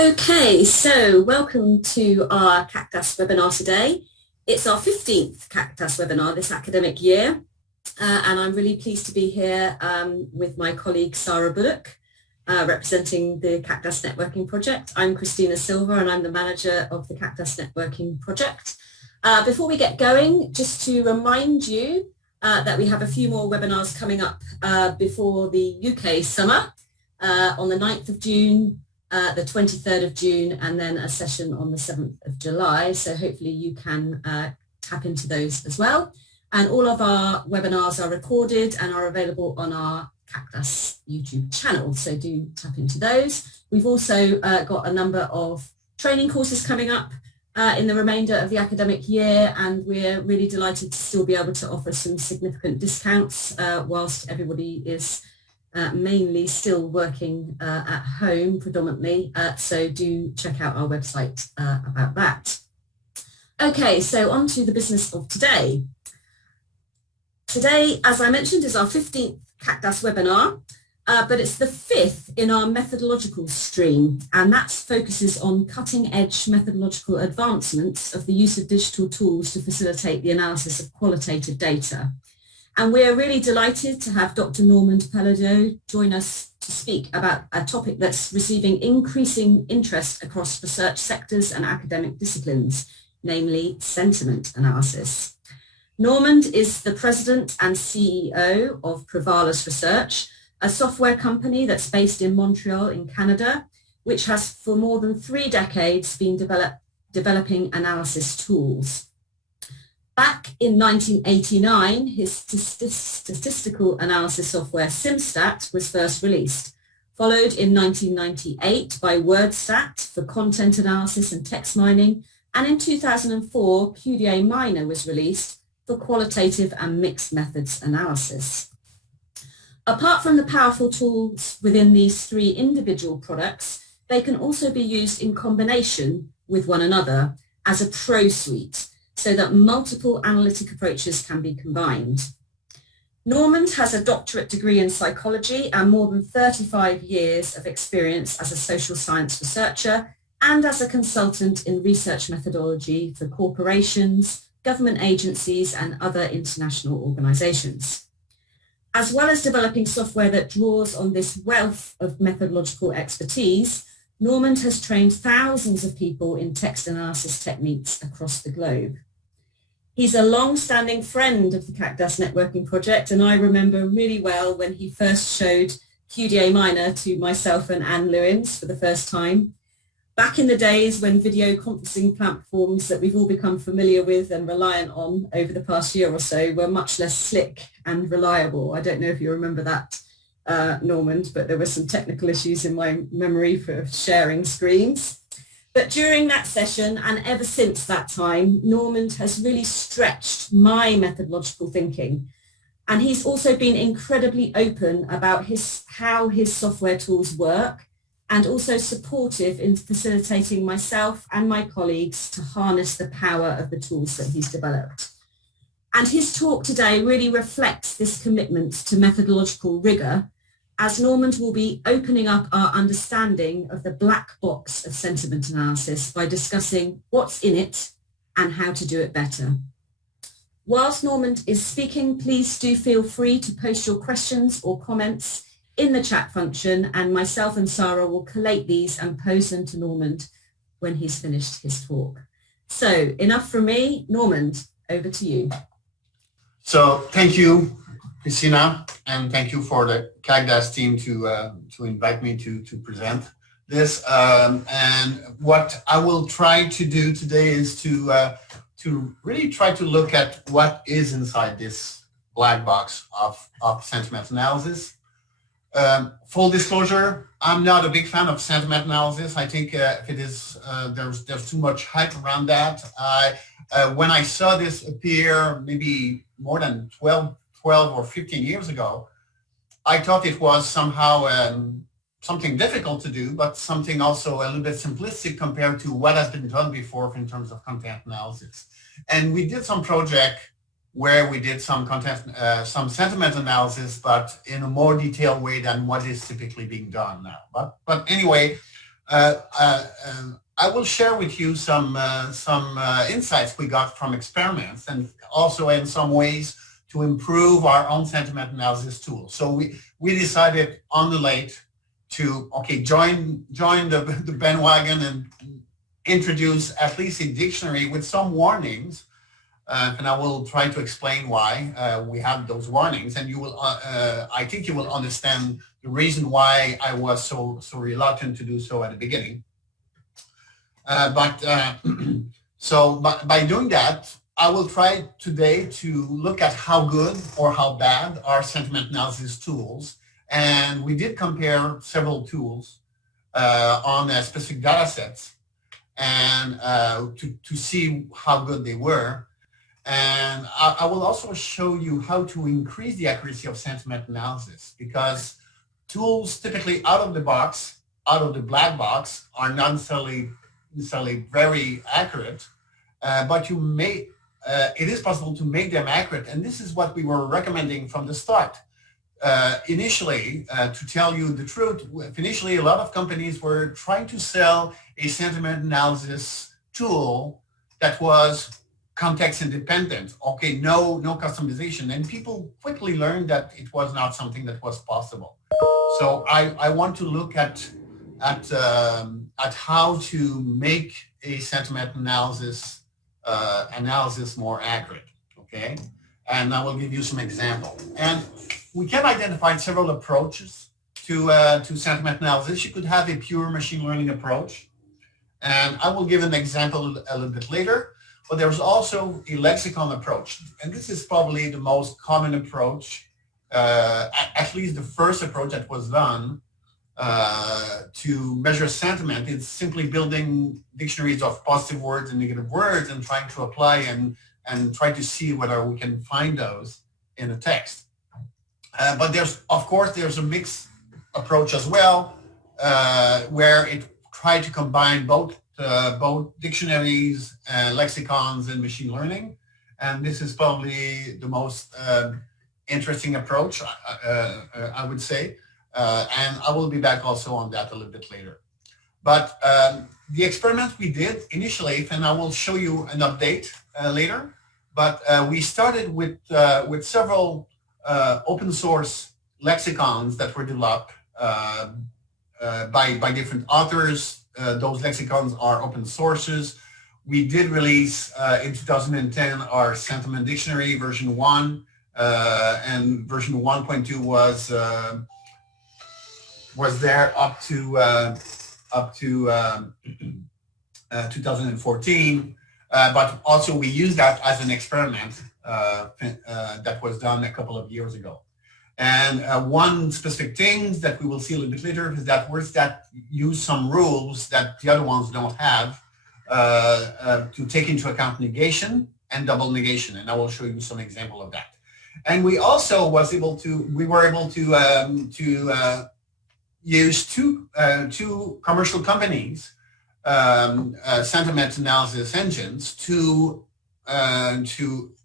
Okay, so welcome to our CAQDAS webinar today. It's our 15th CAQDAS webinar this academic year, and I'm really pleased to be here with my colleague Sarah Bullock, representing the CAQDAS Networking Project. I'm Christina Silva and I'm the manager of the CAQDAS Networking Project. Before we get going, just to remind you that we have a few more webinars coming up before the UK summer on the 9th of June, the 23rd of June, and then a session on the 7th of July. So hopefully you can tap into those as well. And all of our webinars are recorded and are available on our CAQDAS YouTube channel. So do tap into those. We've also got a number of training courses coming up in the remainder of the academic year, and we're really delighted to still be able to offer some significant discounts whilst everybody is mainly still working at home predominantly, so do check out our website about that. Okay, so on to the business of today. Today, as I mentioned, is our 15th CAQDAS webinar, but it's the 5th in our methodological stream, and that focuses on cutting-edge methodological advancements of the use of digital tools to facilitate the analysis of qualitative data. And we're really delighted to have Dr. Normand Peladeau join us to speak about a topic that's receiving increasing interest across research sectors and academic disciplines, namely sentiment analysis. Normand is the president and CEO of Provalis Research, a software company that's based in Montreal in Canada, which has for more than 3 decades been developing analysis tools. Back in 1989, his statistical analysis software SimStat was first released, followed in 1998 by WordStat for content analysis and text mining, and in 2004, CAQDAS Miner was released for qualitative and mixed methods analysis. Apart from the powerful tools within these 3 individual products, they can also be used in combination with one another as a pro suite, so that multiple analytic approaches can be combined. Normand has a doctorate degree in psychology and more than 35 years of experience as a social science researcher and as a consultant in research methodology for corporations, government agencies, and other international organizations. As well as developing software that draws on this wealth of methodological expertise, Normand has trained thousands of people in text analysis techniques across the globe. He's a long-standing friend of the CAQDAS Networking Project, and I remember really well when he first showed CAQDAS Miner to myself and Anne Lewins for the first time. Back in the days when video conferencing platforms that we've all become familiar with and reliant on over the past year or so were much less slick and reliable. I don't know if you remember that, Normand, but there were some technical issues in my memory for sharing screens. But during that session and ever since that time, Normand has really stretched my methodological thinking. And he's also been incredibly open about how his software tools work, and also supportive in facilitating myself and my colleagues to harness the power of the tools that he's developed. And his talk today really reflects this commitment to methodological rigor, as Normand will be opening up our understanding of the black box of sentiment analysis by discussing what's in it and how to do it better. Whilst Normand is speaking, please do feel free to post your questions or comments in the chat function, and myself and Sarah will collate these and pose them to Normand when he's finished his talk. So enough from me. Normand, over to you. So thank you, Christina, and thank you for the CAQDAS team to invite me to present this. And what I will try to do today is to really try to look at what is inside this black box of sentiment analysis. Full disclosure, I'm not a big fan of sentiment analysis. I think if it is, there's too much hype around that. When I saw this appear maybe more than 12 or 15 years ago, I thought it was somehow something difficult to do, but something also a little bit simplistic compared to what has been done before in terms of content analysis. And we did some project where we did some some sentiment analysis, but in a more detailed way than what is typically being done now. But anyway, I will share with you some insights we got from experiments, and also in some ways to improve our own sentiment analysis tool. So we decided on the late to join the bandwagon and introduce at least a dictionary with some warnings, and I will try to explain why we have those warnings, and you will I think you will understand the reason why I was so reluctant to do so at the beginning. So by doing that, I will try today to look at how good or how bad are sentiment analysis tools. And we did compare several tools on specific data sets and to see how good they were. And I will also show you how to increase the accuracy of sentiment analysis, because tools typically out of the box, out of the black box, are not necessarily very accurate, but it is possible to make them accurate, and this is what we were recommending from the start. Initially, to tell you the truth, initially a lot of companies were trying to sell a sentiment analysis tool that was context independent, no customization, and people quickly learned that it was not something that was possible. So I want to look at how to make a sentiment analysis more accurate, okay? And I will give you some examples. And we can identify several approaches to sentiment analysis. You could have a pure machine learning approach, and I will give an example a little bit later. But there's also a lexicon approach, and this is probably the most common approach, at least the first approach that was done to measure sentiment. It's simply building dictionaries of positive words and negative words and trying to apply and try to see whether we can find those in a text. But there's a mixed approach as well, where it tried to combine both dictionaries, lexicons, and machine learning. And this is probably the most interesting approach, I would say. And I will be back also on that a little bit later. But the experiment we did initially, and I will show you an update later, but we started with several open source lexicons that were developed by different authors. Those lexicons are open sources. We did release in 2010 our sentiment dictionary version 1, and version 1.2 was there up to 2014, but also we used that as an experiment that was done a couple of years ago. And one specific thing that we will see a little bit later is that words that use some rules that the other ones don't have to take into account negation and double negation, and I will show you some example of that. And we also were able to use two commercial companies sentiment analysis engines to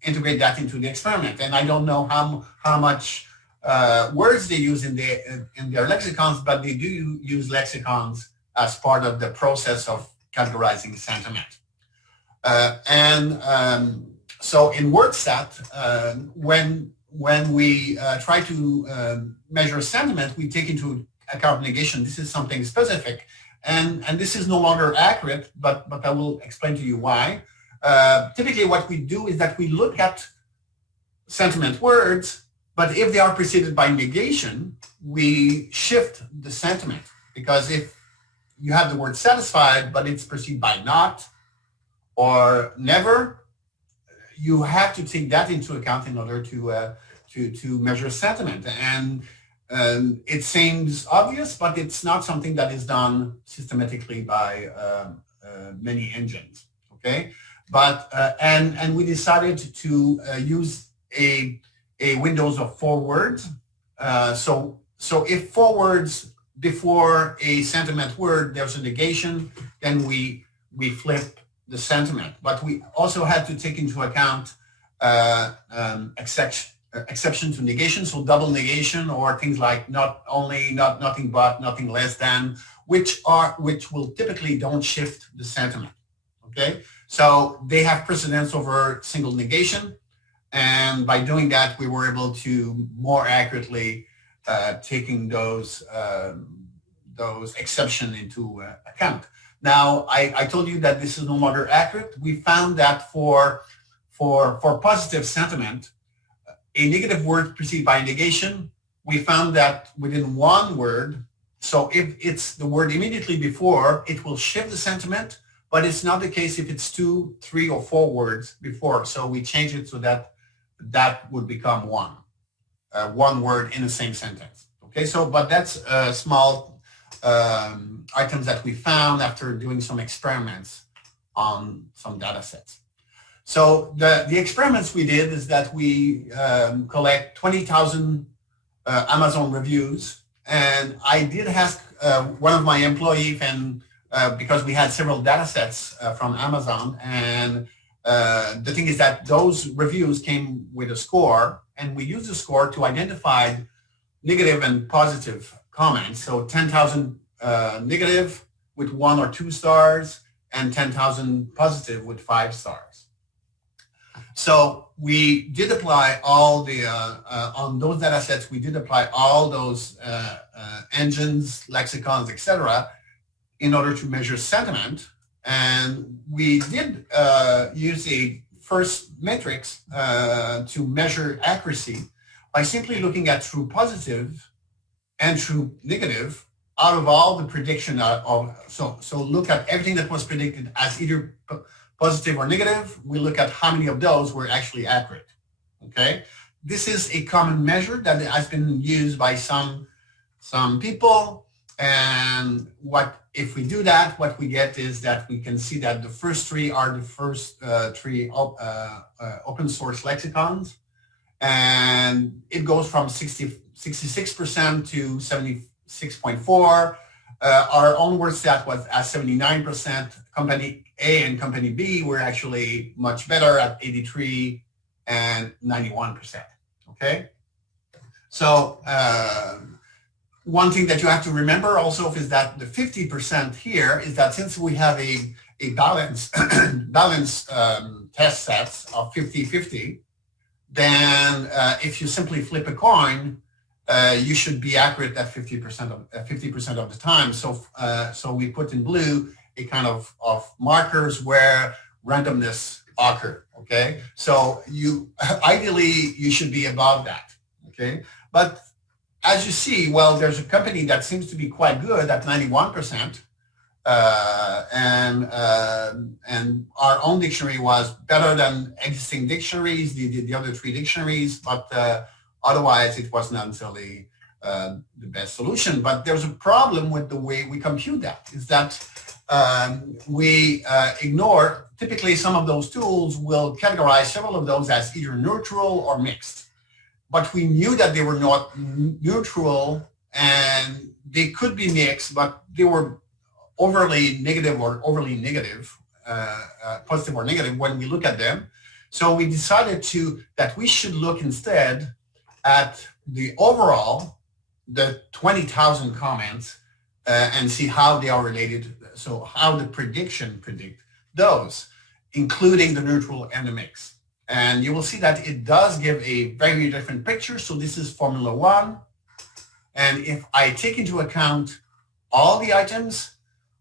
integrate that into the experiment. And I don't know how much words they use in their lexicons, but they do use lexicons as part of the process of categorizing sentiment. So in WordStat, when we try to measure sentiment, we take into account negation. This is something specific, and this is no longer accurate, but I will explain to you why. Typically what we do is that we look at sentiment words, but if they are preceded by negation, we shift the sentiment, because if you have the word satisfied, but it's preceded by not or never, you have to take that into account in order to measure sentiment. And it seems obvious, but it's not something that is done systematically by many engines. Okay, but and we decided to use a windows of 4 words. So if 4 words before a sentiment word there's a negation, then we flip the sentiment. But we also had to take into account exception to negation, so double negation, or things like not only, not nothing but, nothing less than, which will typically don't shift the sentiment. Okay, so they have precedence over single negation, and by doing that, we were able to more accurately taking those exceptions into account. Now, I told you that this is no longer accurate. We found that for positive sentiment, a negative word preceded by a negation, we found that within one word, so if it's the word immediately before, it will shift the sentiment, but it's not the case if it's 2, 3, or 4 words before. So we change it so that that would become one word in the same sentence. Okay, so, but that's small items that we found after doing some experiments on some data sets. So the experiments we did is that we collect 20,000 Amazon reviews, and I did ask one of my employees, and because we had several data sets from Amazon, and the thing is that those reviews came with a score, and we used the score to identify negative and positive comments. So 10,000 negative with 1 or 2 stars, and 10,000 positive with 5 stars. So we did apply all the, on those data sets, we did apply all those engines, lexicons, etc., in order to measure sentiment. And we did use a first matrix to measure accuracy by simply looking at true positive and true negative out of all the prediction so look at everything that was predicted as either positive or negative. We look at how many of those were actually accurate. Okay, this is a common measure that has been used by some people, and what if we do that, what we get is that we can see that the first 3 are the first 3 open source lexicons, and it goes from 66% to 76.4. Our own word stat was at 79%. Company A and Company B were actually much better at 83 and 91%. Okay, so one thing that you have to remember also is that the 50% here is that since we have a balance test sets of 50-50, then if you simply flip a coin, you should be accurate at 50% of the time. So we put in blue a kind of markers where randomness occur. Okay, so ideally you should be above that. Okay, but as you see, well, there's a company that seems to be quite good at 91%, and our own dictionary was better than existing dictionaries, the other 3 dictionaries, but otherwise it was not necessarily the best solution. But there's a problem with the way we compute that, is that we ignore, typically some of those tools will categorize several of those as either neutral or mixed. But we knew that they were not neutral, and they could be mixed, but they were overly negative or overly negative, positive or negative when we look at them. So we decided that we should look instead at the overall, the 20,000 comments, and see how they are related. So how the predict those, including the neutral and the mix. And you will see that it does give a very different picture. So this is Formula 1. And if I take into account all the items,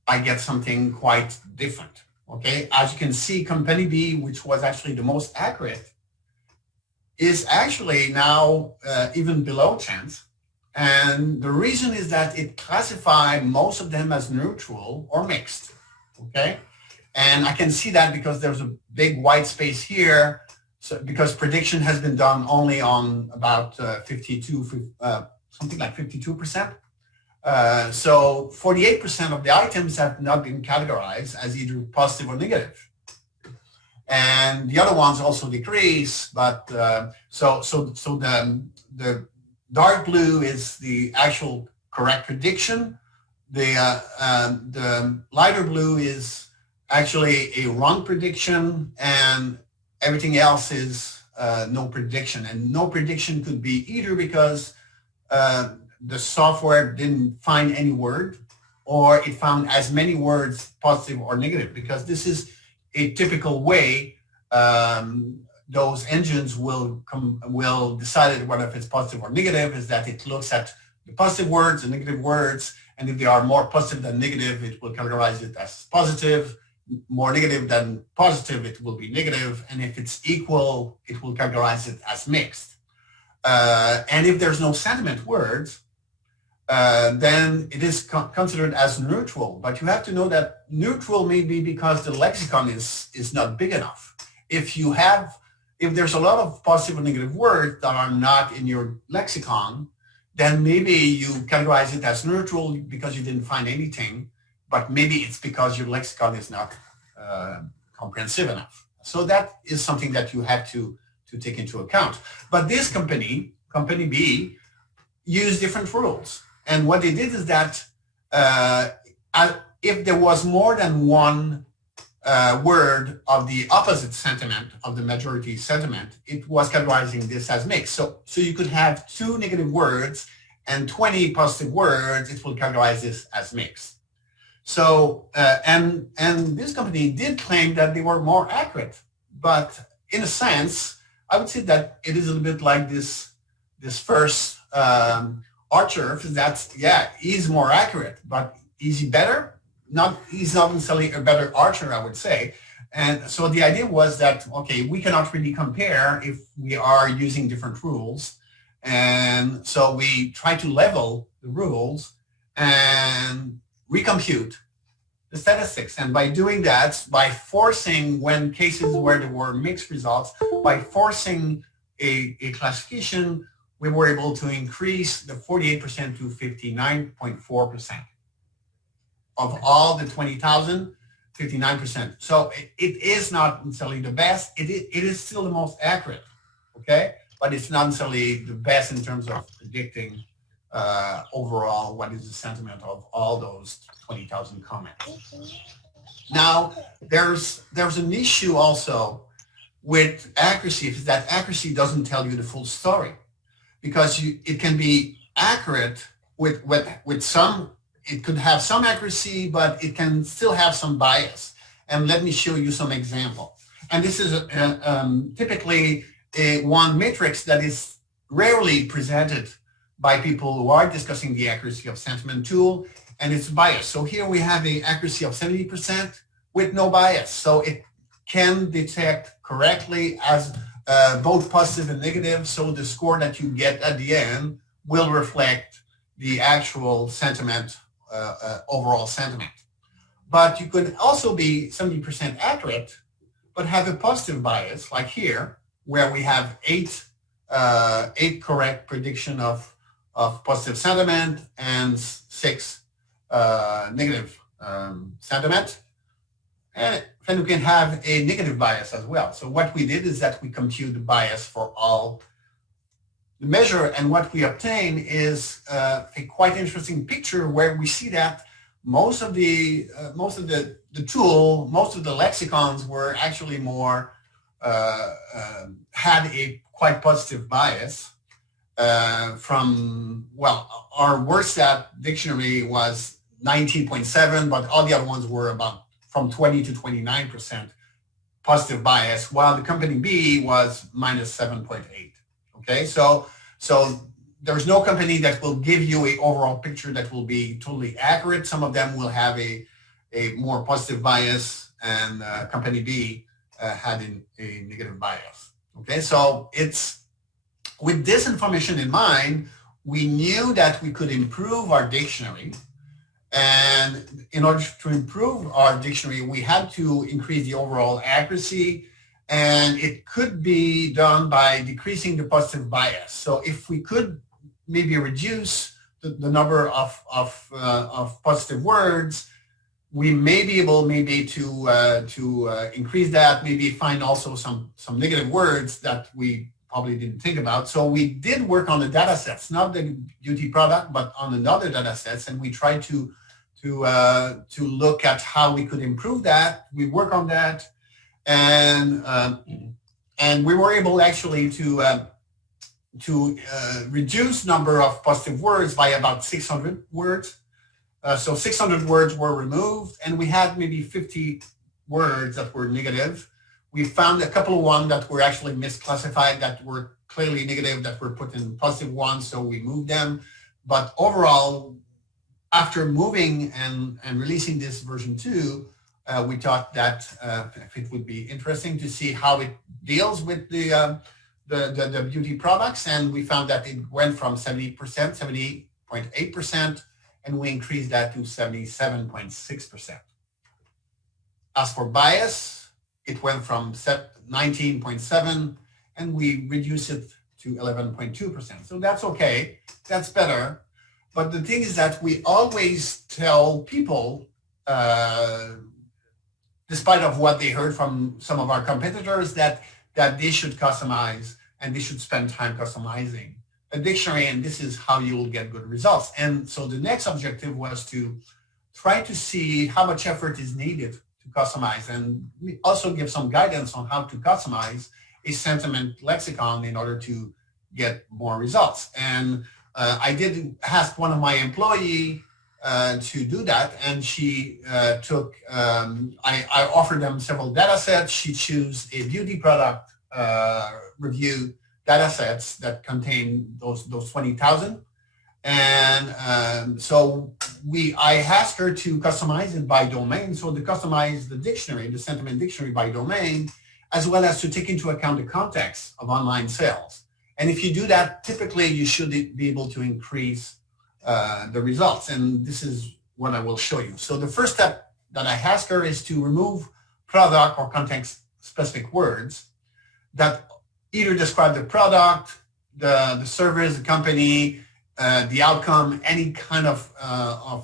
I get something quite different. Okay, as you can see, Company B, which was actually the most accurate, is actually now even below chance. And the reason is that it classified most of them as neutral or mixed. Okay, and I can see that because there's a big white space here. So because prediction has been done only on about 52%. So 48% of the items have not been categorized as either positive or negative. And the other ones also decrease, but so the dark blue is the actual correct prediction. The lighter blue is actually a wrong prediction, and everything else is no prediction. And no prediction could be either because the software didn't find any word, or it found as many words positive or negative, because this is a typical way those engines will decide whether if it's positive or negative, is that it looks at the positive words and negative words, and if they are more positive than negative, it will categorize it as positive. More negative than positive, it will be negative, and if it's equal, it will categorize it as mixed. And if there's no sentiment words, then it is considered as neutral. But you have to know that neutral may be because the lexicon is not big enough. If there's a lot of positive and negative words that are not in your lexicon, then maybe you categorize it as neutral because you didn't find anything, but maybe it's because your lexicon is not comprehensive enough. So that is something that you have to take into account. But this company B, used different rules. And what they did is that if there was more than one word of the opposite sentiment, of the majority sentiment, it was categorizing this as mixed. So you could have 2 negative words and 20 positive words, it will categorize this as mixed. So, and this company did claim that they were more accurate, but in a sense, I would say that it is a little bit like this first archer, that's, yeah, he's more accurate, but is he better? He's not necessarily a better archer, I would say. And so the idea was that, okay, we cannot really compare if we are using different rules. And so we try to level the rules and recompute the statistics. And by doing that, by forcing, when cases where there were mixed results, by forcing a classification, we were able to increase the 48% to 59.4%. Of all the 20,000, 59%. So it is not necessarily the best. It is still the most accurate, okay? But it's not necessarily the best in terms of predicting overall what is the sentiment of all those 20,000 comments. Now, there's an issue also with accuracy, is that accuracy doesn't tell you the full story, because it can be accurate with some. It could have some accuracy, but it can still have some bias. And let me show you some example. And this is typically one matrix that is rarely presented by people who are discussing the accuracy of sentiment tool, and it's biased. So here we have an accuracy of 70% with no bias. So it can detect correctly as both positive and negative. So the score that you get at the end will reflect the actual sentiment, overall sentiment. But you could also be 70% accurate, but have a positive bias, like here, where we have eight correct prediction of positive sentiment and 6 negative sentiment. And then we can have a negative bias as well. So what we did is that we compute the bias for all the measure, and what we obtain is a quite interesting picture where we see that most of the tool, most of the lexicons were actually more had a quite positive bias. From, well, our WordStat dictionary was 19.7, but all the other ones were about from 20 to 29% positive bias, while the company B was minus 7.8. Okay, so there's no company that will give you an overall picture that will be totally accurate. Some of them will have a more positive bias, and company B had a negative bias. Okay, so it's, with this information in mind, we knew that we could improve our dictionary. And in order to improve our dictionary, we had to increase the overall accuracy, and it could be done by decreasing the positive bias. So if we could maybe reduce the number of positive words, we may be able to increase that, maybe find also some negative words that we probably didn't think about. So we did work on the data sets, not the beauty product, but on another data sets, and we tried to look at how we could improve that. We work on that, and And we were able actually to reduce number of positive words by about 600 words. So 600 words were removed, and we had maybe 50 words that were negative. We found a couple of ones that were actually misclassified, that were clearly negative, that were put in positive ones, so we moved them. But overall, after moving and releasing this version 2, we thought that it would be interesting to see how it deals with the beauty products, and we found that it went from 70%, 70.8%, and we increased that to 77.6%. As for bias, it went from 19.7%, and we reduced it to 11.2%. So that's okay, that's better. But the thing is that we always tell people, despite of what they heard from some of our competitors, that they should customize and they should spend time customizing a dictionary, and this is how you will get good results. And so the next objective was to try to see how much effort is needed to customize, and we also give some guidance on how to customize a sentiment lexicon in order to get more results. And I did ask one of my employees to do that, and she took, I offered them several data sets. She chose a beauty product review data sets that contain those 20,000. And so I asked her to customize it by domain, so to customize the dictionary, the sentiment dictionary by domain, as well as to take into account the context of online sales. And if you do that, typically you should be able to increase the results. And this is what I will show you. So the first step that I ask her is to remove product or context-specific words that either describe the product, the service, the company, the outcome, any kind of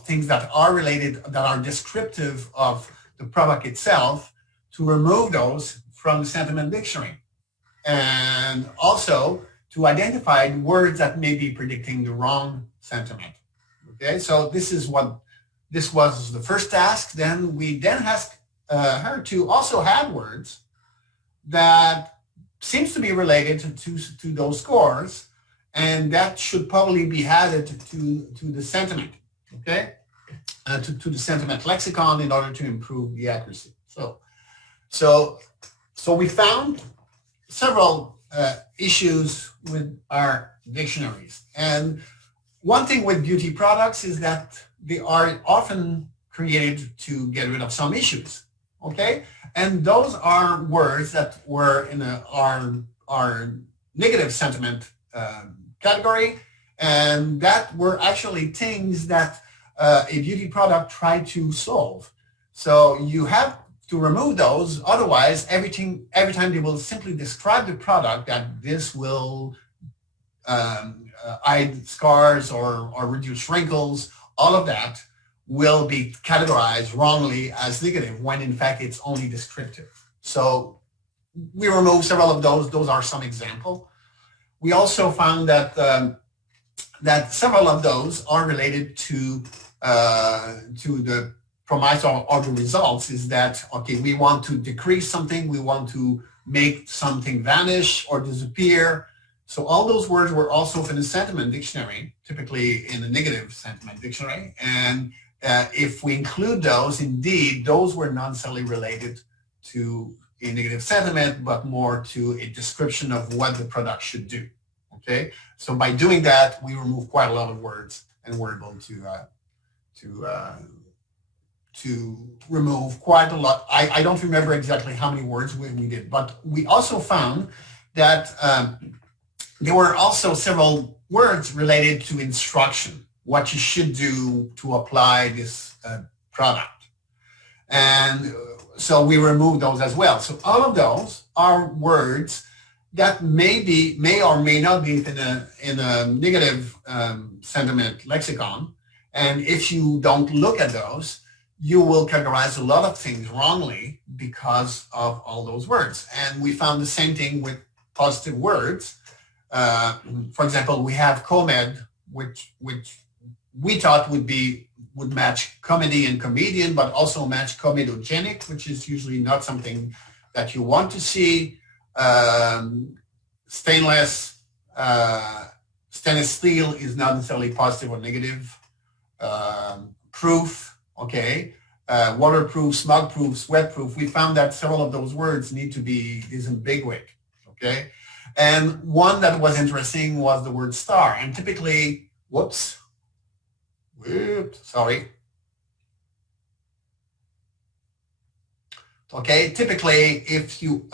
things that are related, that are descriptive of the product itself, to remove those from the sentiment dictionary. And also to identify words that may be predicting the wrong sentiment. Okay, so this was the first task. Then we asked her to also add words that seems to be related to those scores, and that should probably be added to the sentiment, okay, to the sentiment lexicon in order to improve the accuracy. So we found several issues with our dictionaries. And one thing with beauty products is that they are often created to get rid of some issues, okay? And those are words that were in our negative sentiment category, and that were actually things that a beauty product tried to solve. So you have to remove those, otherwise every time they will simply describe the product that this will hide scars or reduce wrinkles, all of that will be categorized wrongly as negative when in fact it's only descriptive. So we removed several of those. Those are some examples. We also found that that several of those are related to the promise or the results, is that, okay, we want to decrease something, we want to make something vanish or disappear. So all those words were also in the sentiment dictionary, typically in the negative sentiment dictionary. And if we include those, indeed, those were not necessarily related to a negative sentiment, but more to a description of what the product should do, okay? So by doing that, we remove quite a lot of words, and we're able to remove quite a lot. I don't remember exactly how many words we did, but we also found that there were also several words related to instruction, what you should do to apply this product. And so we removed those as well. So all of those are words that may or may not be in a negative sentiment lexicon. And if you don't look at those, you will categorize a lot of things wrongly because of all those words. And we found the same thing with positive words. For example, we have comed, which we thought would match comedy and comedian, but also match comedogenic, which is usually not something that you want to see. Stainless steel is not necessarily positive or negative. Proof, okay. Waterproof, smog-proof, sweat-proof. We found that several of those words need to be disambiguate, okay. And one that was interesting was the word star. And typically, Okay, typically, if you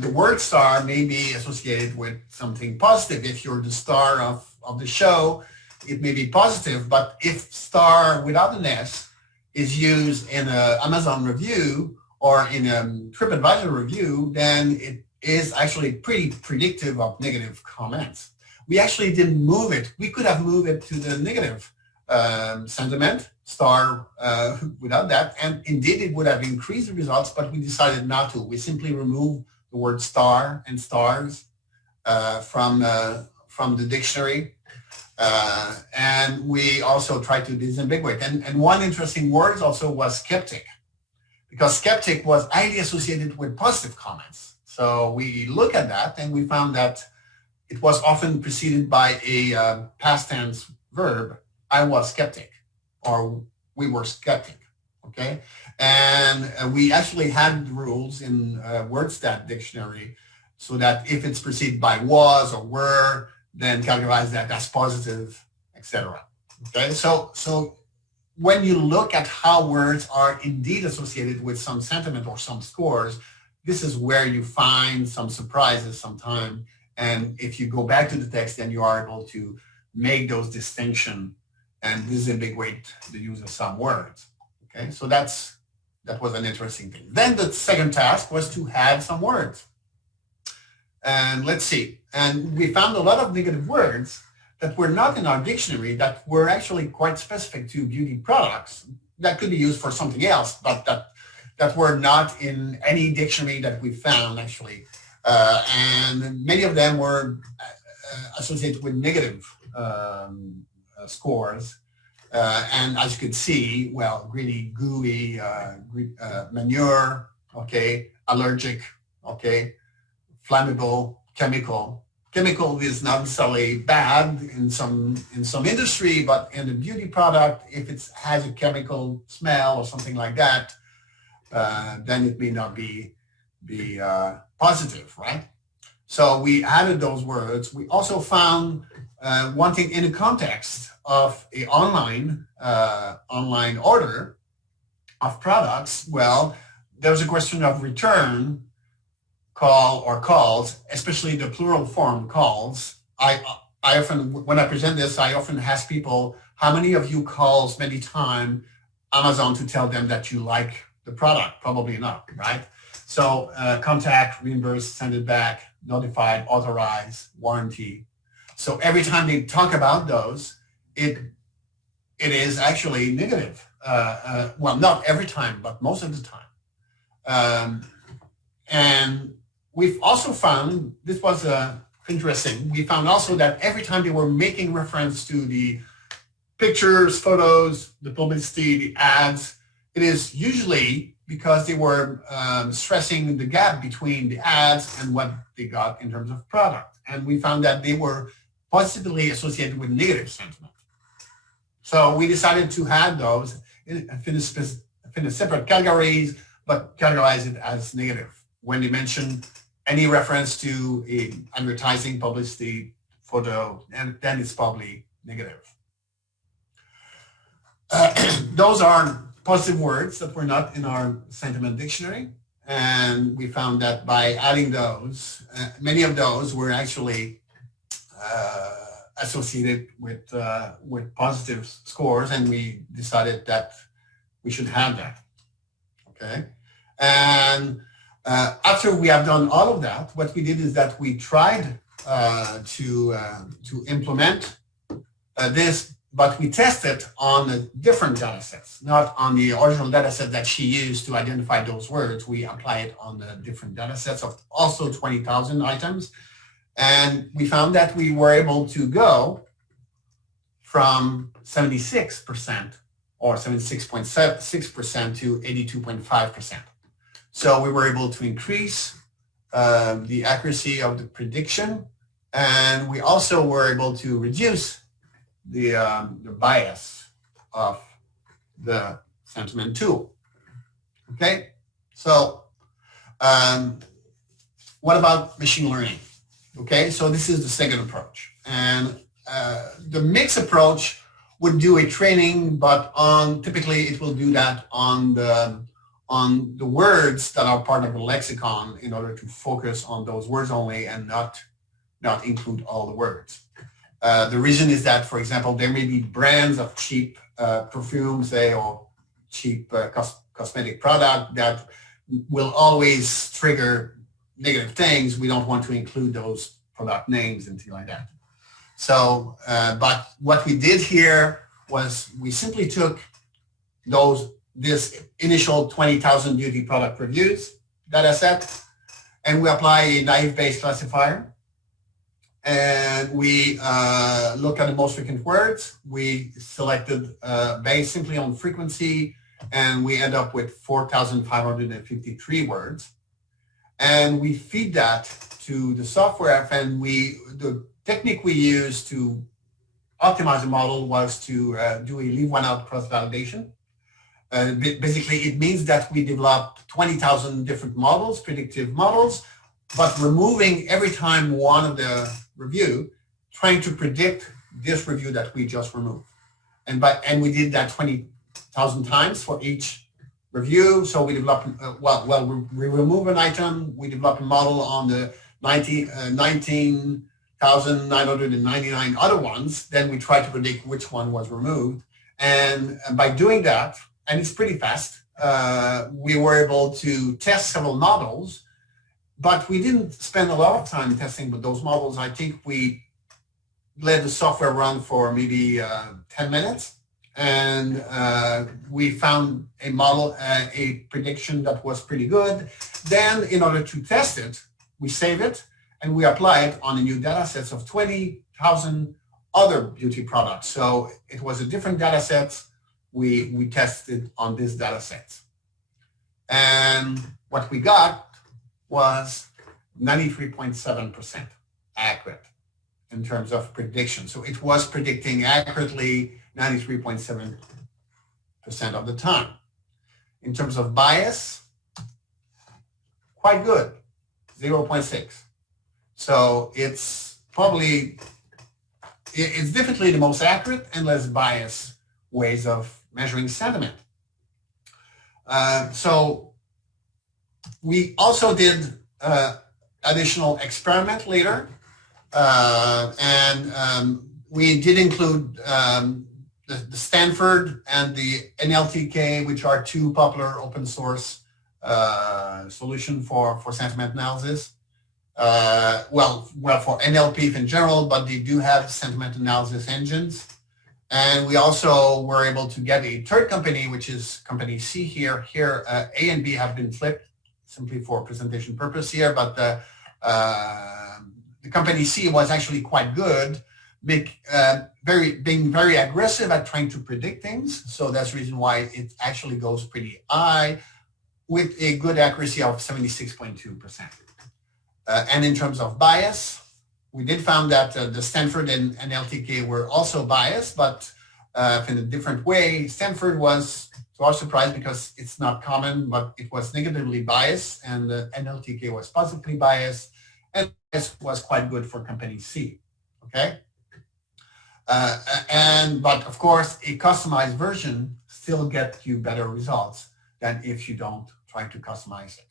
the word star may be associated with something positive. If you're the star of the show, it may be positive. But if star without an S is used in an Amazon review or in a TripAdvisor review, then it is actually pretty predictive of negative comments. We actually didn't move it. We could have moved it to the negative sentiment, star without that, and indeed it would have increased the results, but we decided not to. We simply removed the word star and stars from the dictionary, and we also tried to disambiguate. And one interesting word also was skeptic, because skeptic was highly associated with positive comments. So we look at that and we found that it was often preceded by a past tense verb. I was skeptic, or we were skeptic, okay? And we actually had rules in WordStat dictionary so that if it's preceded by was or were, then categorize that as positive, etc. Okay, so when you look at how words are indeed associated with some sentiment or some scores, this is where you find some surprises sometimes. And if you go back to the text, then you are able to make those distinctions and disambiguate the use of some words. Okay, so that was an interesting thing. Then the second task was to add some words. And let's see. And we found a lot of negative words that were not in our dictionary that were actually quite specific to beauty products that could be used for something else, but that were not in any dictionary that we found actually. And many of them were associated with negative scores. And as you can see, well, greedy, gooey, manure, okay, allergic, okay, flammable, chemical. Chemical is not necessarily bad in some industry, but in the beauty product, if it has a chemical smell or something like that, then it may not be positive, right? So we added those words. We also found one thing in the context of an online order of products. Well, there was a question of return call or calls, especially the plural form calls. I often, when I present this, I often ask people, how many of you calls many times Amazon to tell them that you like the product? Probably not, right? So contact, reimburse, send it back, notified, authorize, warranty. So every time they talk about those, it is actually negative. Well, not every time, but most of the time. And we've also found, this was interesting, we found also that every time they were making reference to the pictures, photos, the publicity, the ads, it is usually because they were stressing the gap between the ads and what they got in terms of product. And we found that they were positively associated with negative sentiment. So we decided to add those in separate categories, but categorize it as negative. When they mention any reference to advertising, publicity, photo, and then it's probably negative. Those are positive words that were not in our sentiment dictionary. And we found that by adding those, many of those were actually associated with positive scores, and we decided that we should have that. Okay, and after we have done all of that, what we did is that we tried to implement this, but we tested on different data sets, not on the original data set that she used to identify those words. We apply it on the different data sets of also 20,000 items. And we found that we were able to go from 76% or 76.6% to 82.5%. So we were able to increase the accuracy of the prediction, and we also were able to reduce the bias of the sentiment tool. Okay, so what about machine learning? Okay, so this is the second approach, and the mixed approach would do a training, but typically it will do that on the words that are part of the lexicon in order to focus on those words only and not include all the words. The reason is that, for example, there may be brands of cheap perfumes, say, or cheap cosmetic product that will always trigger negative things. We don't want to include those product names and things like that. So, but what we did here was we simply took this initial 20,000 beauty product reviews data set, and we apply a naive Bayes classifier, and we look at the most frequent words. We selected based simply on frequency, and we end up with 4,553 words. And we feed that to the software, and the technique we used to optimize the model was to do a leave one out cross-validation. Basically, it means that we developed 20,000 different models, predictive models, but removing every time one of the review, trying to predict this review that we just removed. And we did that 20,000 times for each review. So we developed, we remove an item, we develop a model on the 19,999 other ones, then we try to predict which one was removed. And by doing that, and it's pretty fast, we were able to test several models, but we didn't spend a lot of time testing with those models. I think we let the software run for maybe 10 minutes, and we found a model, a prediction that was pretty good. Then in order to test it, we save it, and we apply it on a new data sets of 20,000 other beauty products. So it was a different data set. We tested on this data set. And what we got was 93.7% accurate in terms of prediction. So it was predicting accurately 93.7% of the time. In terms of bias, quite good, 0.6. So it's definitely the most accurate and less biased ways of measuring sentiment. So we also did additional experiment later, and we did include the Stanford and the NLTK, which are two popular open source solution for sentiment analysis. For NLP in general, but they do have sentiment analysis engines. And we also were able to get a third company, which is company C here. Here, A and B have been flipped simply for presentation purpose here, but the company C was actually quite good, being very aggressive at trying to predict things. So that's the reason why it actually goes pretty high with a good accuracy of 76.2%. And in terms of bias, we did found that the Stanford and NLTK were also biased, but in a different way. Stanford was, to our surprise, because it's not common, but it was negatively biased, and the NLTK was positively biased, and this was quite good for company C. Okay, but of course, a customized version still gets you better results than if you don't try to customize it.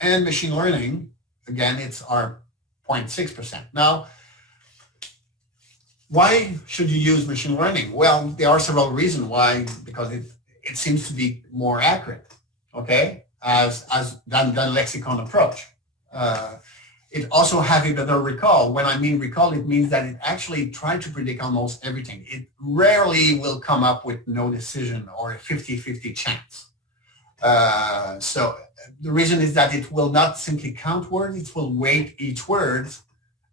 And machine learning, again, it's our 0.6%. Now, why should you use machine learning? Well, there are several reasons why, because it seems to be more accurate, okay, than lexicon approach. It also has a better recall. When I mean recall, it means that it actually tried to predict almost everything. It rarely will come up with no decision or a 50-50 chance. So the reason is that it will not simply count words, it will weight each word.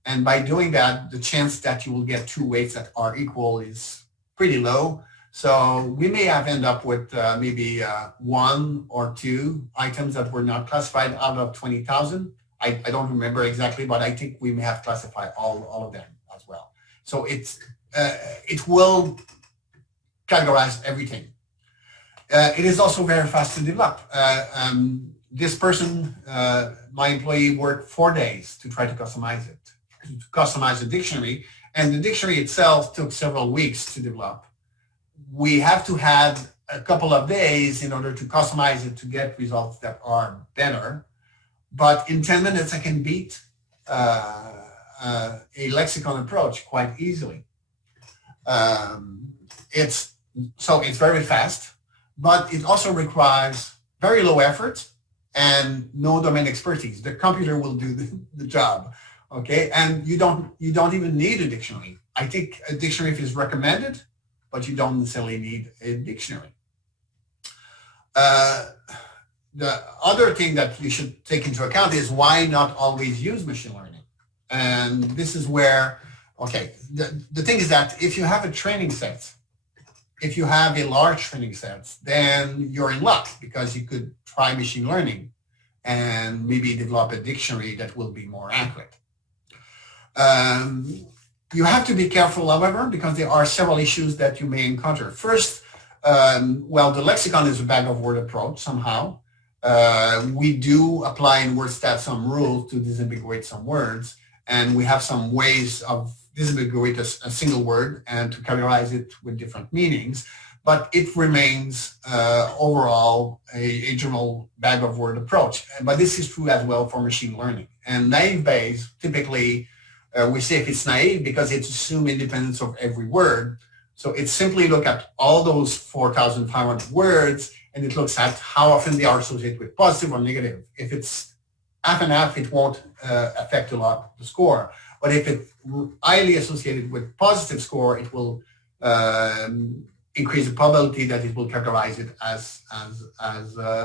And by doing that, the chance that you will get two weights that are equal is pretty low. So we may have end up with maybe one or two items that were not classified out of 20,000. I don't remember exactly, but I think we may have classified all of them as well. So it will categorize everything. It is also very fast to develop. This person, my employee, worked 4 days to try to customize it, to customize the dictionary, and the dictionary itself took several weeks to develop. We have to have a couple of days in order to customize it to get results that are better. But in 10 minutes, I can beat a lexicon approach quite easily. It's very fast, but it also requires very low effort and no domain expertise. The computer will do the job, okay? And you don't even need a dictionary. I think a dictionary is recommended, but you don't necessarily need a dictionary. The other thing that you should take into account is why not always use machine learning. And this is where, okay, the thing is that if you have a training set, if you have a large training set, then you're in luck because you could try machine learning and maybe develop a dictionary that will be more accurate. You have to be careful, however, because there are several issues that you may encounter. First, well, the lexicon is a bag of word approach somehow. We do apply in WordStat some rules to disambiguate some words, and we have some ways of disambiguate a single word and to categorize it with different meanings, but it remains overall a general bag of word approach. But this is true as well for machine learning. And naive Bayes, typically, we say if it's naive because it's assumed independence of every word. So it simply look at all those 4,500 words, and it looks at how often they are associated with positive or negative. If it's half and half, it won't affect a lot the score. But if it's highly associated with positive score, it will increase the probability that it will categorize it as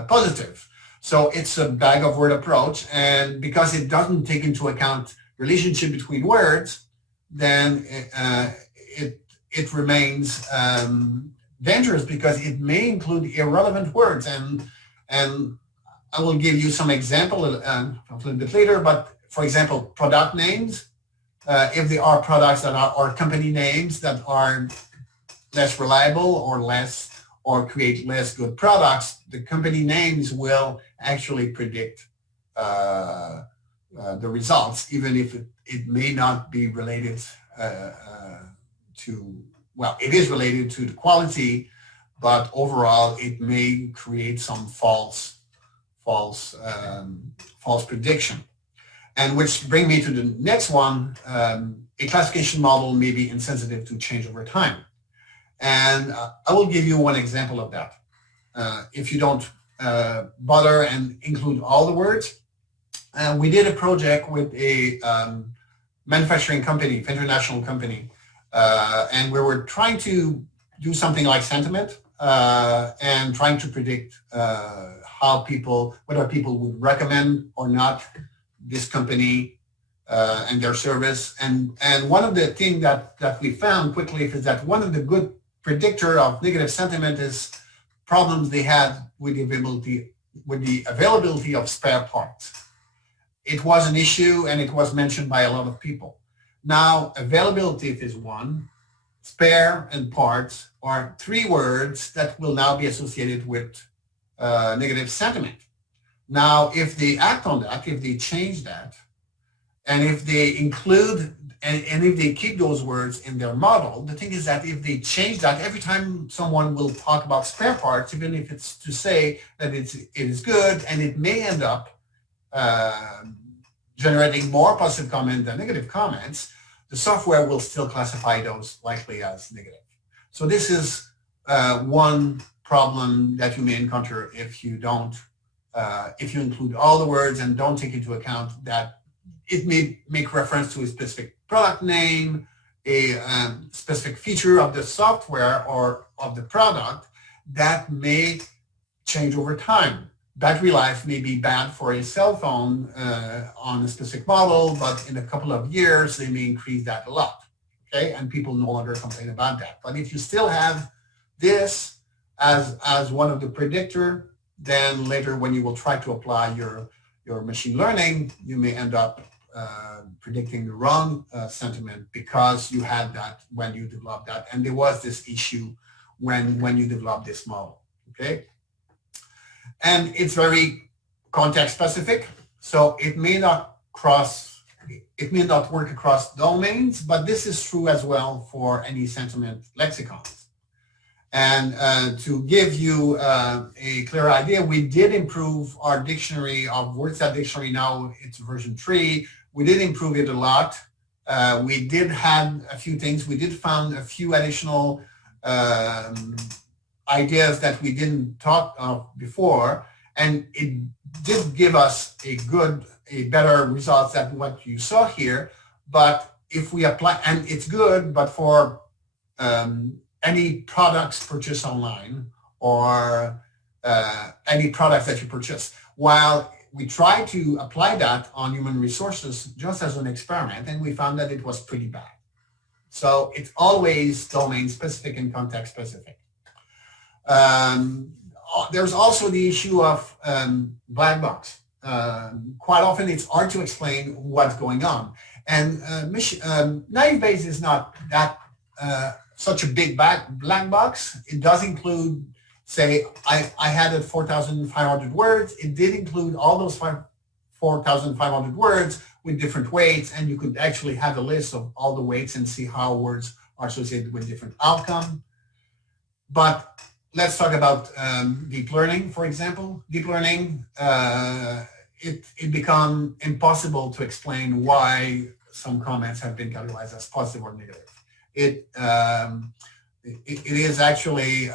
positive. So it's a bag of word approach, and because it doesn't take into account relationship between words, then it remains dangerous because it may include irrelevant words. And I will give you some example a little bit later, but for example, product names, if there are products that are, or company names that are less reliable or create less good products, the company names will actually predict the results, even if it may not be related to, well, it is related to the quality, but overall it may create some false prediction. And which bring me to the next one, a classification model may be insensitive to change over time. And I will give you one example of that. If you don't bother and include all the words, we did a project with a manufacturing company, international company, and we were trying to do something like sentiment and trying to predict whether people would recommend or not this company and their service. And one of the things that we found quickly is that one of the good predictor of negative sentiment is problems they had with the availability of spare parts. It was an issue and it was mentioned by a lot of people. Now, availability is one, spare and parts are 3 words that will now be associated with negative sentiment. Now, if they act on that, if they change that, and if they include, and if they keep those words in their model, the thing is that if they change that, every time someone will talk about spare parts, even if it's to say that it is good, and it may end up generating more positive comments than negative comments, the software will still classify those likely as negative. So this is one problem that you may encounter if you don't, if you include all the words and don't take into account that it may make reference to a specific product name, a specific feature of the software or of the product that may change over time. Battery life may be bad for a cell phone on a specific model, but in a couple of years, they may increase that a lot, okay? And people no longer complain about that. But if you still have this as one of the predictor, then later when you will try to apply your machine learning, you may end up predicting the wrong sentiment because you had that when you developed that. And there was this issue when you developed this model, okay? And it's very context specific, so it may not work across domains, but this is true as well for any sentiment lexicons. And to give you a clear idea, we did improve our dictionary of WordStat dictionary. Now it's version 3. We did improve it a lot. We did have a few things. We did found a few additional ideas that we didn't talk of before, and it did give us a better results than what you saw here. But if we apply, and it's good, but for any products purchased online or any products that you purchase, while we tried to apply that on human resources just as an experiment, and we found that it was pretty bad. So it's always domain specific and context specific. There's also the issue of black box. Quite often it's hard to explain what's going on. And naive Bayes is not that such a big black box. It does include, say, I had it 4,500 words. It did include all those 4,500 words with different weights, and you could actually have a list of all the weights and see how words are associated with different outcome. But let's talk about deep learning, for example. Deep learning, it become impossible to explain why some comments have been categorized as positive or negative. It is actually,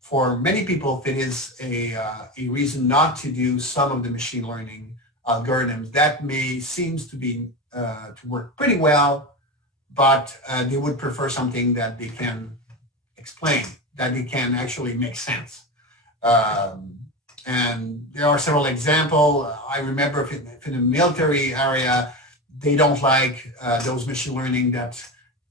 for many people, it is a reason not to do some of the machine learning algorithms that seems to be to work pretty well, but they would prefer something that they can explain, that they can actually make sense. And there are several examples. I remember if in the military area, they don't like those machine learning that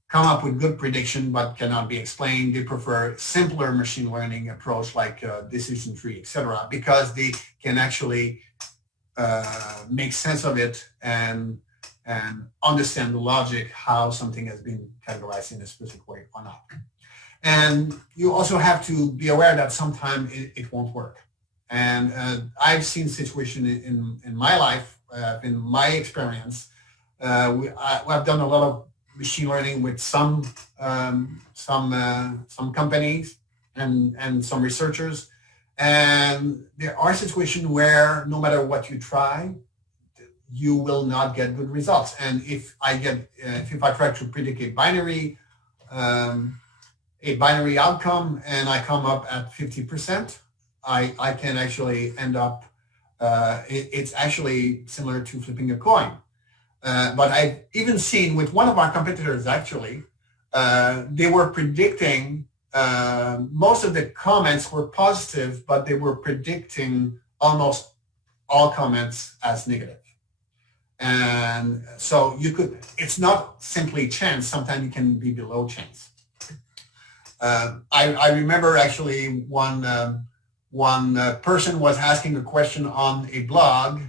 come up with good prediction but cannot be explained. They prefer simpler machine learning approach like decision tree, etc., because they can actually make sense of it and understand the logic, how something has been categorized in a specific way or not. And you also have to be aware that sometimes it won't work. And I've seen situations in my life, in my experience. I've done a lot of machine learning with some companies and some researchers. And there are situations where no matter what you try, you will not get good results. And if I try to predict a binary outcome and I come up at 50%, I can actually end up, it's actually similar to flipping a coin. But I've even seen with one of our competitors, actually, they were predicting, most of the comments were positive, but they were predicting almost all comments as negative. And so it's not simply chance, sometimes you can be below chance. I remember actually one person was asking a question on a blog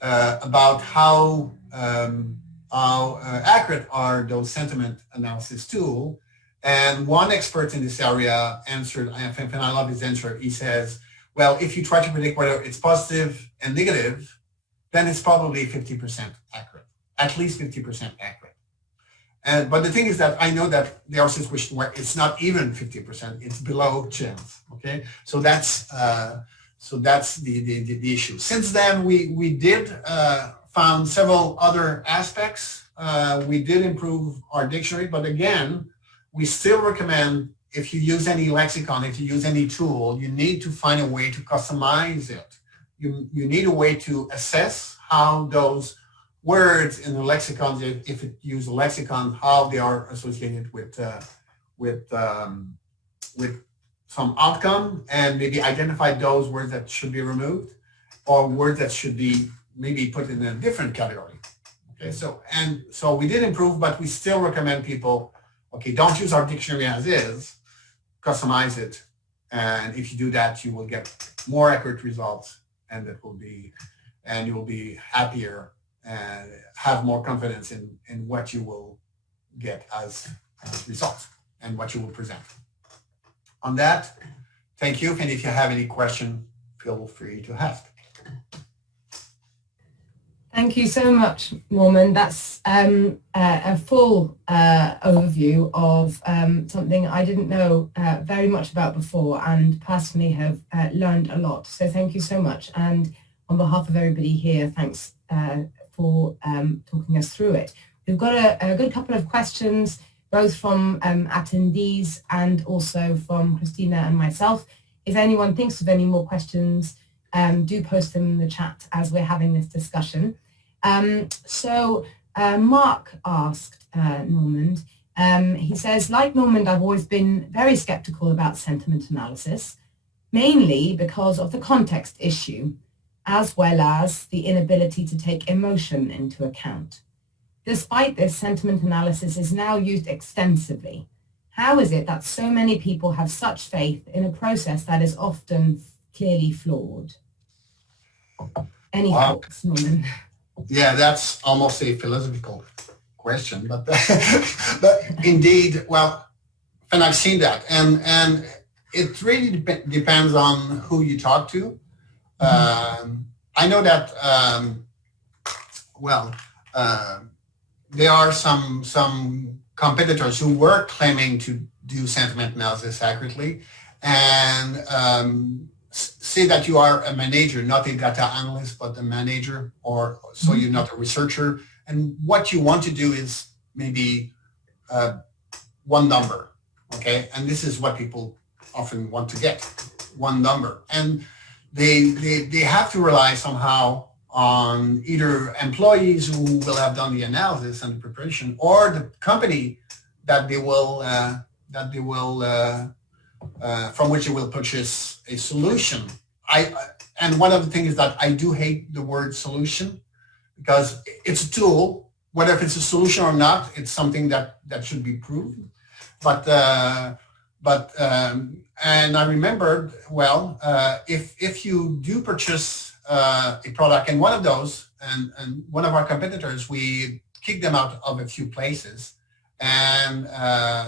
about how accurate are those sentiment analysis tools. And one expert in this area answered, and I love his answer, he says, well, if you try to predict whether it's positive and negative, then it's probably 50% accurate, at least 50% accurate. But the thing is that I know that there are situations where it's not even 50%, it's below chance, okay? So that's the issue. Since then, we did found several other aspects. We did improve our dictionary, but again, we still recommend if you use any lexicon, if you use any tool, you need to find a way to customize it. You need a way to assess how those words in the lexicon, if it use a lexicon, how they are associated with some outcome, and maybe identify those words that should be removed or words that should be maybe put in a different category. Okay, so we did improve, but we still recommend people, okay, don't use our dictionary as is, customize it, and if you do that, you will get more accurate results, and that will be and you will be happier and have more confidence in what you will get as results and what you will present. On that, thank you. And if you have any question, feel free to ask. Thank you so much, Normand. That's a full overview of something I didn't know very much about before, and personally have learned a lot. So thank you so much. And on behalf of everybody here, thanks for talking us through it. We've got a good couple of questions, both from attendees and also from Christina and myself. If anyone thinks of any more questions, do post them in the chat as we're having this discussion. Mark asked Normand, he says, like Normand, I've always been very skeptical about sentiment analysis, mainly because of the context issue, as well as the inability to take emotion into account. Despite this, sentiment analysis is now used extensively. How is it that so many people have such faith in a process that is often clearly flawed? Any thoughts, Normand? Yeah, that's almost a philosophical question, but but indeed, well, and I've seen that, and it really depends on who you talk to. I know that there are some competitors who were claiming to do sentiment analysis accurately, and say that you are a manager, not a data analyst, but a manager, or so you're not a researcher. And what you want to do is maybe one number, okay? And this is what people often want to get, one number. And they have to rely somehow on either employees who will have done the analysis and the preparation, or the company that they will from which you will purchase a solution. And one of the things is that I do hate the word solution, because it's a tool. Whether if it's a solution or not, it's something that should be proved. But and I remembered, if you do purchase a product in one of those, and one of our competitors, we kicked them out of a few places. And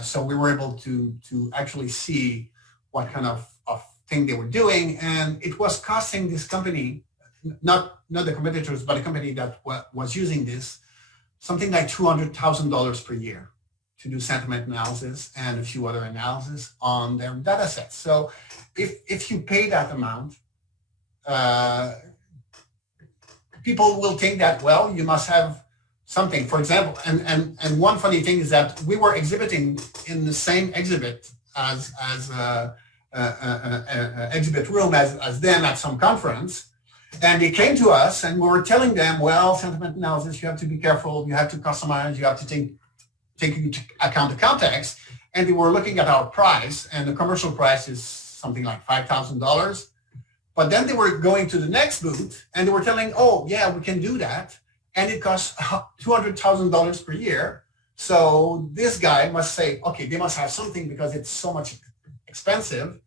so we were able to actually see what kind of thing they were doing, and it was costing this company, not the competitors, but a company that was using this, something like $200,000 per year to do sentiment analysis and a few other analysis on their data sets. So if you pay that amount, people will think that, well, you must have something. For example, and one funny thing is that we were exhibiting in the same exhibit as exhibit room as them at some conference, and they came to us and we were telling them, well, sentiment analysis, you have to be careful, you have to customize, you have to take into account the context. And they were looking at our price, and the commercial price is something like $5,000. But then they were going to the next booth and they were telling, oh yeah, we can do that, and it costs $200,000 per year. So this guy must say, okay, they must have something because it's so much expensive,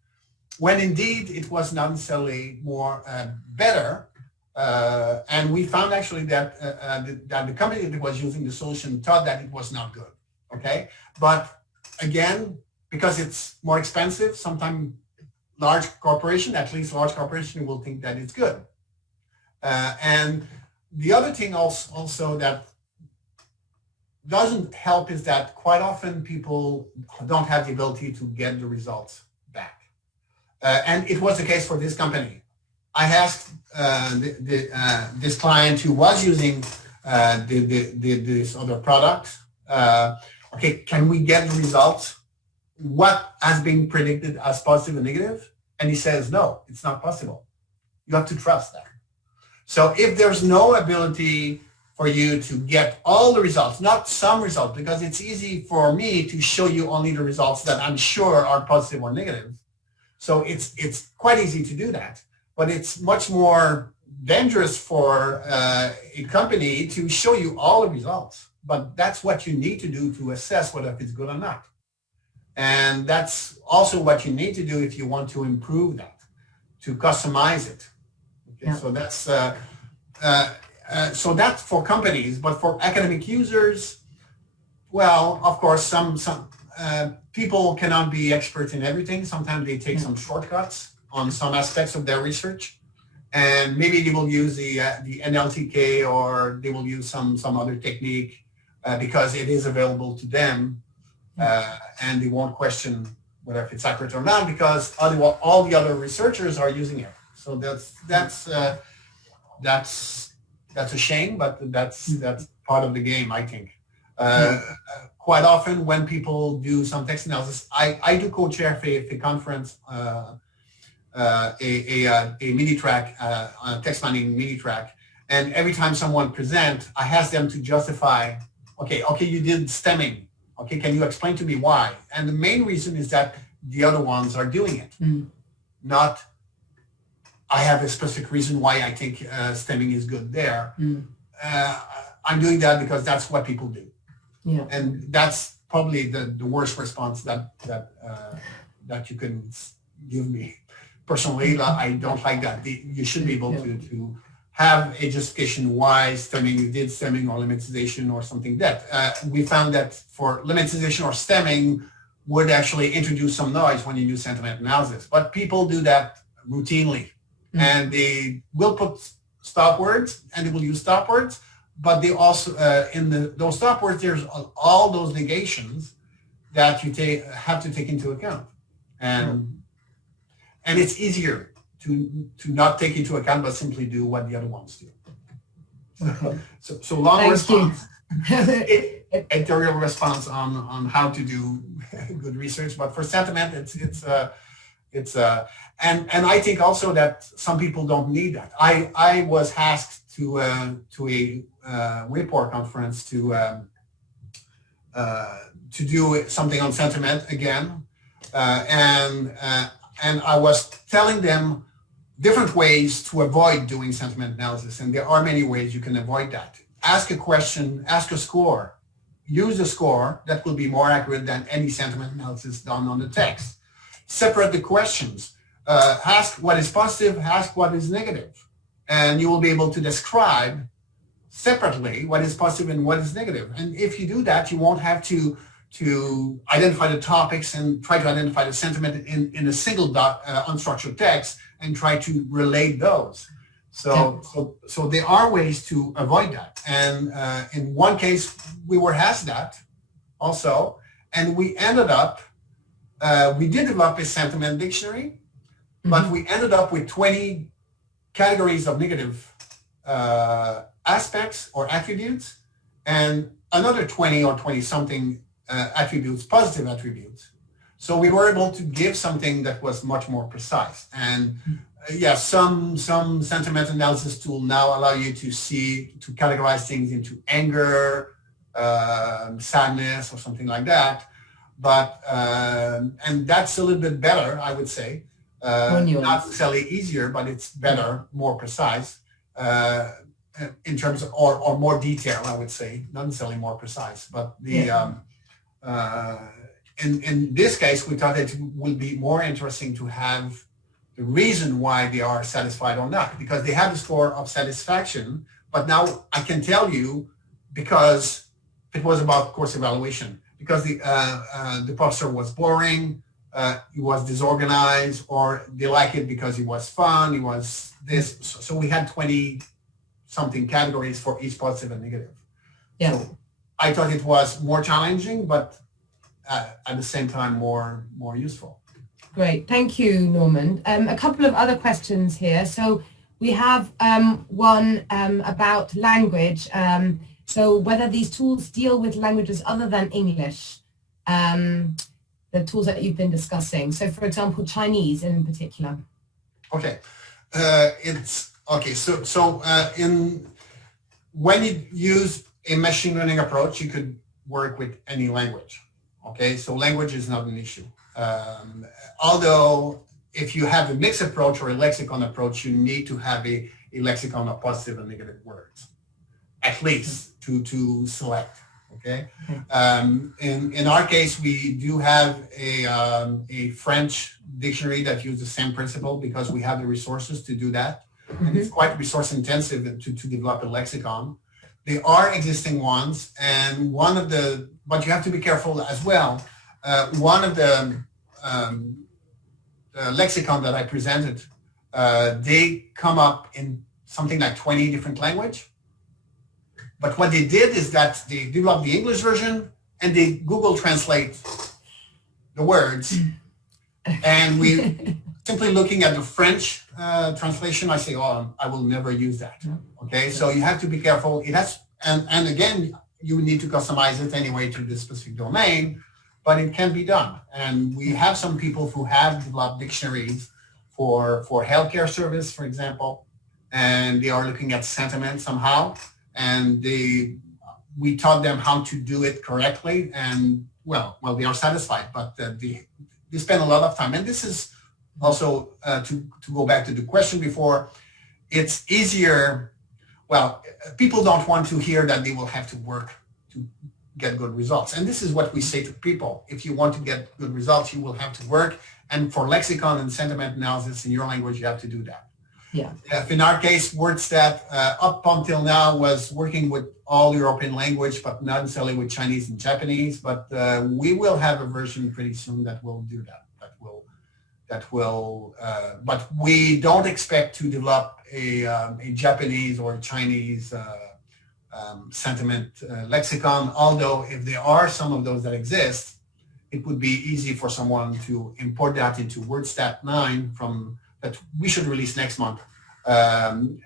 when indeed it was not necessarily more better. And we found actually that that the company that was using the solution thought that it was not good. Okay, but again, because it's more expensive, sometimes large corporation, at least large corporation, will think that it's good. And the other thing also that doesn't help is that quite often people don't have the ability to get the results back. And it was the case for this company. I asked this client who was using this other product, okay, can we get the results? What has been predicted as positive and negative? And he says, no, it's not possible. You have to trust that. So if there's no ability for you to get all the results, not some results, because it's easy for me to show you only the results that I'm sure are positive or negative. So it's quite easy to do that, but it's much more dangerous for a company to show you all the results. But that's what you need to do to assess whether it's good or not. And that's also what you need to do if you want to improve that, to customize it. Okay, yeah. So that's So that's for companies, but for academic users, well, of course, some people cannot be experts in everything. Sometimes they take some shortcuts on some aspects of their research, and maybe they will use the NLTK, or they will use some other technique because it is available to them, and they won't question whether if it's accurate or not because all the other researchers are using it. So that's a shame, but that's part of the game, I think. Quite often when people do some text analysis, I do co-chair a conference, a mini track, a text mining mini track, and every time someone presents, I ask them to justify, okay, you did stemming. Okay, can you explain to me why? And the main reason is that the other ones are doing it, not I have a specific reason why I think stemming is good there. I'm doing that because that's what people do. Yeah. And that's probably the worst response that you can give me. Personally, I don't like that. You should be able to have a justification why stemming, you did stemming or lemmatization or something that. We found that for lemmatization or stemming would actually introduce some noise when you do sentiment analysis. But people do that routinely. And they will put stop words and they will use stop words, but they also, in those stop words, there's all those negations that you have to take into account. And it's easier to not take into account, but simply do what the other ones do. So long Thank response, editorial response on how to do good research, but for sentiment, and I think also that some people don't need that. I was asked to a WIPOR conference to do something on sentiment again, and I was telling them different ways to avoid doing sentiment analysis, and there are many ways you can avoid that. Ask a question, ask a score, use a score that will be more accurate than any sentiment analysis done on the text. Separate the questions. Ask what is positive, ask what is negative. And you will be able to describe separately what is positive and what is negative. And if you do that, you won't have to identify the topics and try to identify the sentiment in a single unstructured text and try to relate those. So there are ways to avoid that. And in one case, we were asked that also, and we ended up we did develop a sentiment dictionary, but we ended up with 20 categories of negative aspects or attributes, and another 20 or 20 something attributes, positive attributes. So we were able to give something that was much more precise. And some sentiment analysis tool now allow you to categorize things into anger, sadness, or something like that. But and that's a little bit better, I would say. Not necessarily easier, but it's better, more precise in terms of, or more detail, I would say. Not necessarily more precise, but in this case, we thought it would be more interesting to have the reason why they are satisfied or not, because they have a score of satisfaction. But now I can tell you, because it was about course evaluation, because the professor was boring, he was disorganized, or they like it because he was fun, he was this. So we had 20 something categories for each positive and negative. Yeah. So I thought it was more challenging, but at the same time more useful. Great, thank you, Normand. A couple of other questions here. So we have one about language. So whether these tools deal with languages other than English, the tools that you've been discussing. So for example, Chinese in particular. Okay, when you use a machine learning approach, you could work with any language. Okay, so language is not an issue. Although if you have a mixed approach or a lexicon approach, you need to have a lexicon of positive and negative words, at least to select. Okay. In our case, we do have a French dictionary that uses the same principle because we have the resources to do that. and it's quite resource intensive to develop a lexicon. There are existing ones, and but you have to be careful as well. One of the lexicon that I presented, they come up in something like 20 different languages. But what they did is that they developed the English version and they Google Translate the words. And we simply looking at the French translation, I say, oh, I will never use that. Okay, so you have to be careful. It has, and again, you need to customize it anyway to the specific domain, but it can be done. And we have some people who have developed dictionaries for healthcare service, for example, and they are looking at sentiment somehow. And we taught them how to do it correctly, and well, they are satisfied, but they spend a lot of time. And this is also to go back to the question before. It's easier. Well, people don't want to hear that they will have to work to get good results, and this is what we say to people: if you want to get good results, you will have to work. And for lexicon and sentiment analysis in your language, you have to do that. Yeah. In our case, WordStat up until now was working with all European language, but not necessarily with Chinese and Japanese. But we will have a version pretty soon that will do that. But we don't expect to develop a Japanese or Chinese sentiment lexicon. Although if there are some of those that exist, it would be easy for someone to import that into WordStat 9 that we should release next month, and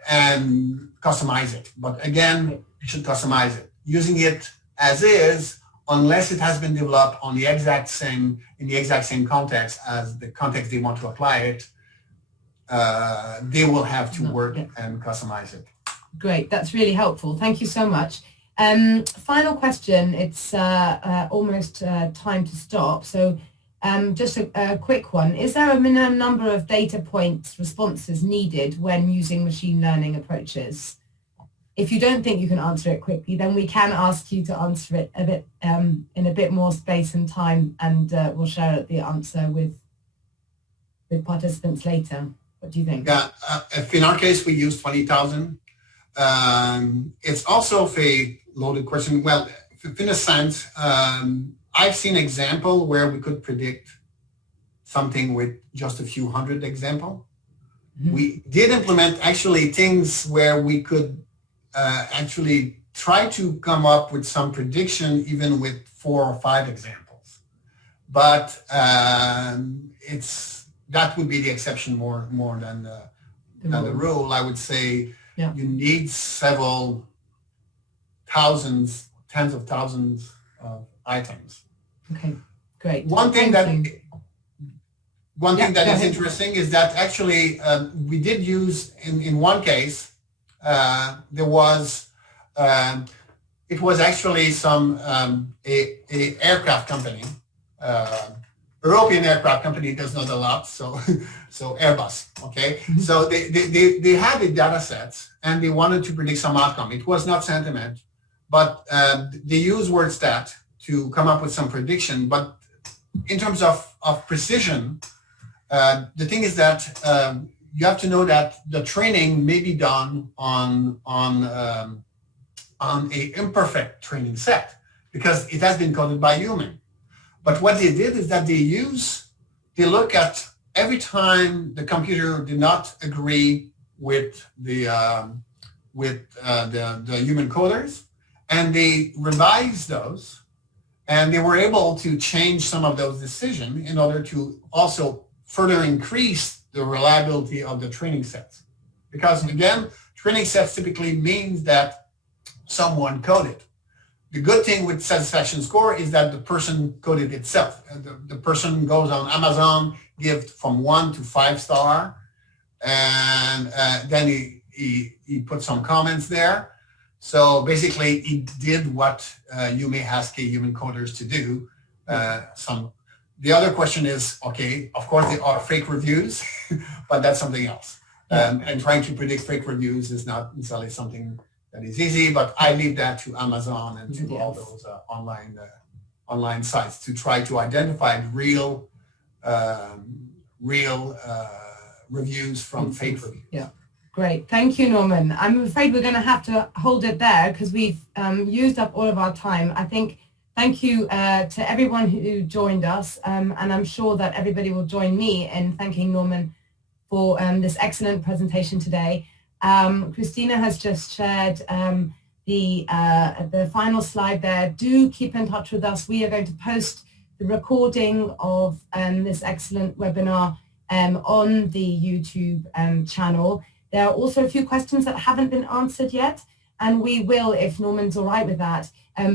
customize it. But again, you should customize it. Using it as is, unless it has been developed in the exact same context as the context they want to apply it, they will have to work and customize it. Great, that's really helpful. Thank you so much. Final question. It's almost time to stop. So just a quick one. Is there a minimum number of data points responses needed when using machine learning approaches? If you don't think you can answer it quickly, then we can ask you to answer it a bit in a bit more space and time, and we'll share the answer with participants later. What do you think? Yeah, if in our case we use 20,000. It's also a loaded question. Well, in a sense, I've seen example where we could predict something with just a few hundred example. Mm-hmm. We did implement actually things where we could actually try to come up with some prediction even with 4 or 5 examples. But that would be the exception more than the rule. I would say you need several thousands, tens of thousands of items. Okay, great. One thing that is interesting is that actually we did use in one case, there was it was actually some a aircraft company, European aircraft company does not a lot, so Airbus, okay? Mm-hmm. So they had a data set and they wanted to predict some outcome. It was not sentiment, but they used WordStat to come up with some prediction. But in terms of precision, the thing is that you have to know that the training may be done on a imperfect training set because it has been coded by human. But what they did is that they look at every time the computer did not agree with the human coders, and they revised those, and they were able to change some of those decisions in order to also further increase the reliability of the training sets. Because again, training sets typically means that someone coded. The good thing with satisfaction score is that the person coded itself. The person goes on Amazon, gives from 1 to 5 star, and then he put some comments there. So basically, he did what you may ask a human coders to do. The other question is, okay, of course there are fake reviews, but that's something else. And trying to predict fake reviews is not necessarily something that is easy, but I leave that to Amazon and to all those online sites to try to identify real reviews from fake reviews. Yeah, Great. Thank you, Norman. I'm afraid we're going to have to hold it there because we've used up all of our time. I think thank you to everyone who joined us, and I'm sure that everybody will join me in thanking Norman for this excellent presentation today. Christina has just shared the final slide there. Do keep in touch with us. We are going to post the recording of this excellent webinar on the YouTube channel. There are also a few questions that haven't been answered yet, and we will, if Norman's all right with that,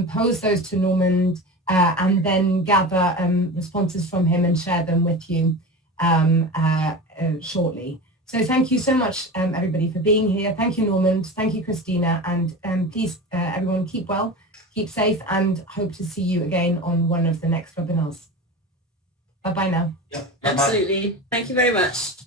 pose those to Norman and then gather responses from him and share them with you shortly. So thank you so much, everybody, for being here. Thank you, Norman. Thank you, Christina. And please, everyone, keep well, keep safe, and hope to see you again on one of the next webinars. Bye-bye now. Yeah, bye-bye. Absolutely. Thank you very much.